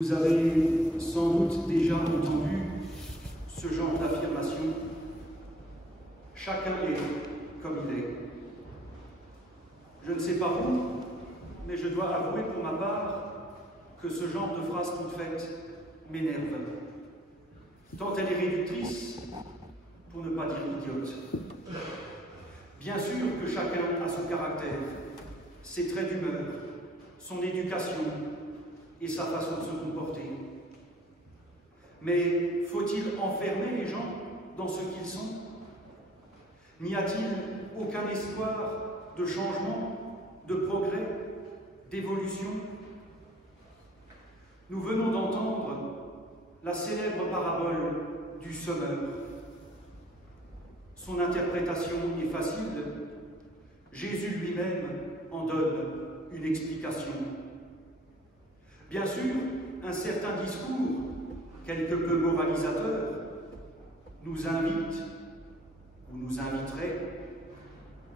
Vous avez sans doute déjà entendu ce genre d'affirmation. Chacun est comme il est. Je ne sais pas vous, mais je dois avouer pour ma part que ce genre de phrase toute faite m'énerve. Tant elle est réductrice, pour ne pas dire idiote. Bien sûr que chacun a son caractère, ses traits d'humeur, son éducation et sa façon de se comporter. Mais faut-il enfermer les gens dans ce qu'ils sont? N'y a-t-il aucun espoir de changement, de progrès, d'évolution? Nous venons d'entendre la célèbre parabole du semeur. Son interprétation est facile. Jésus lui-même en donne une explication. Bien sûr, un certain discours, quelque peu moralisateur, nous invite, ou nous inviterait,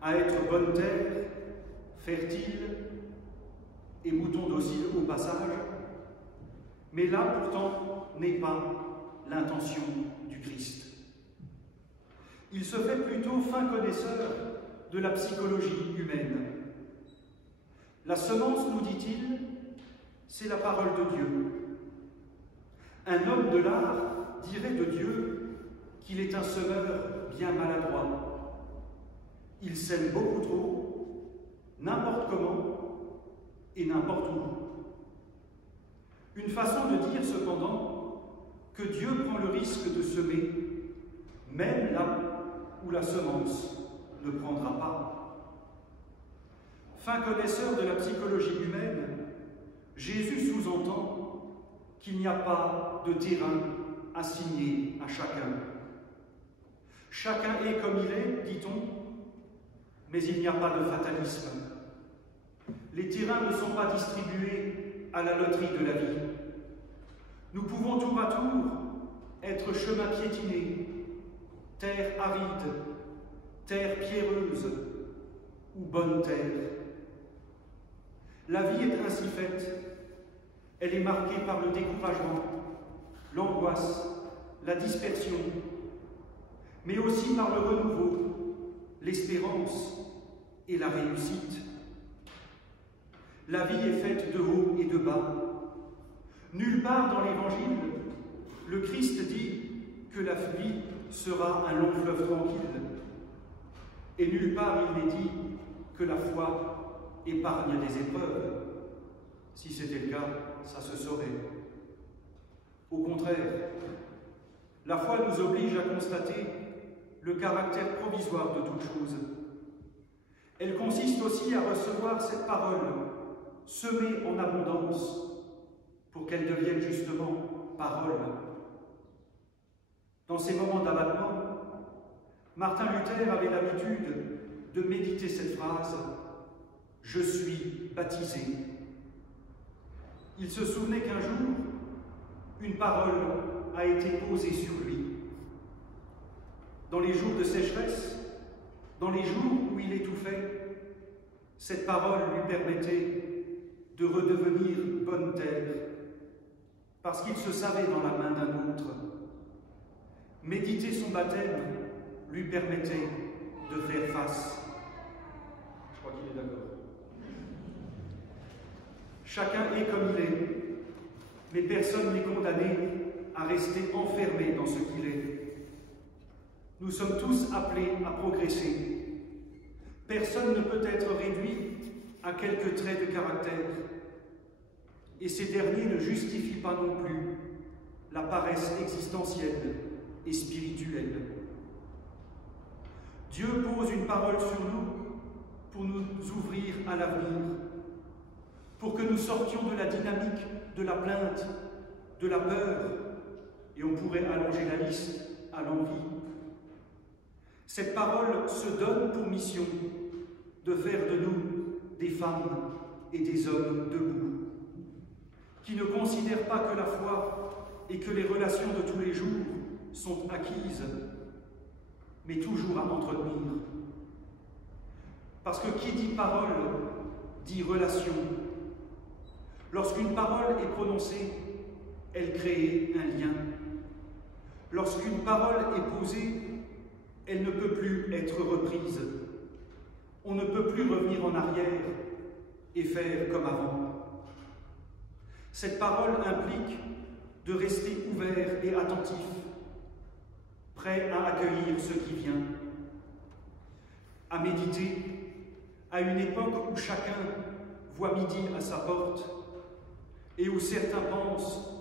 à être bonne terre, fertile et mouton docile au passage, mais là pourtant n'est pas l'intention du Christ. Il se fait plutôt fin connaisseur de la psychologie humaine. La semence, nous dit-il, c'est la parole de Dieu. Un homme de l'art dirait de Dieu qu'il est un semeur bien maladroit. Il sème beaucoup trop, n'importe comment et n'importe où. Une façon de dire cependant que Dieu prend le risque de semer, même là où la semence ne prendra pas. Fin connaisseur de la psychologie humaine, Jésus sous-entend qu'il n'y a pas de terrain assigné à chacun. Chacun est comme il est, dit-on, mais il n'y a pas de fatalisme. Les terrains ne sont pas distribués à la loterie de la vie. Nous pouvons tour à tour être chemin piétiné, terre aride, terre pierreuse ou bonne terre. La vie est ainsi faite. Elle est marquée par le découragement, l'angoisse, la dispersion, mais aussi par le renouveau, l'espérance et la réussite. La vie est faite de haut et de bas. Nulle part dans l'Évangile, le Christ dit que la vie sera un long fleuve tranquille. Et nulle part il n'est dit que la foi épargne des épreuves. Si c'était le cas, ça se saurait. Au contraire, la foi nous oblige à constater le caractère provisoire de toute chose. Elle consiste aussi à recevoir cette parole, semée en abondance, pour qu'elle devienne justement parole. Dans ces moments d'abattement, Martin Luther avait l'habitude de méditer cette phrase « Je suis baptisé ». Il se souvenait qu'un jour, une parole a été posée sur lui. Dans les jours de sécheresse, dans les jours où il étouffait, cette parole lui permettait de redevenir bonne terre, parce qu'il se savait dans la main d'un autre. Méditer son baptême lui permettait de faire face. Je crois qu'il est d'accord. Chacun est comme il est, mais personne n'est condamné à rester enfermé dans ce qu'il est. Nous sommes tous appelés à progresser. Personne ne peut être réduit à quelques traits de caractère, et ces derniers ne justifient pas non plus la paresse existentielle et spirituelle. Dieu pose une parole sur nous pour nous ouvrir à l'avenir, pour que nous sortions de la dynamique de la plainte, de la peur, et on pourrait allonger la liste à l'envie. Cette parole se donne pour mission de faire de nous des femmes et des hommes debout, qui ne considèrent pas que la foi et que les relations de tous les jours sont acquises, mais toujours à entretenir. Parce que qui dit parole, dit relation. Lorsqu'une parole est prononcée, elle crée un lien. Lorsqu'une parole est posée, elle ne peut plus être reprise. On ne peut plus revenir en arrière et faire comme avant. Cette parole implique de rester ouvert et attentif, prêt à accueillir ce qui vient, à méditer à une époque où chacun voit midi à sa porte et où certains pensent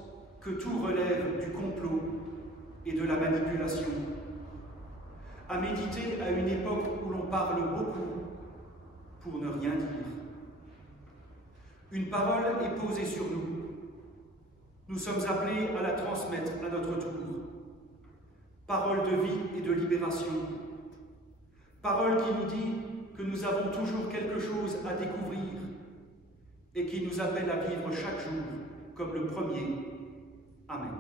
que tout relève du complot et de la manipulation, à méditer à une époque où l'on parle beaucoup pour ne rien dire. Une parole est posée sur nous. Nous sommes appelés à la transmettre à notre tour. Parole de vie et de libération. Parole qui nous dit que nous avons toujours quelque chose à découvrir et qui nous appelle à vivre chaque jour comme le premier. Amen.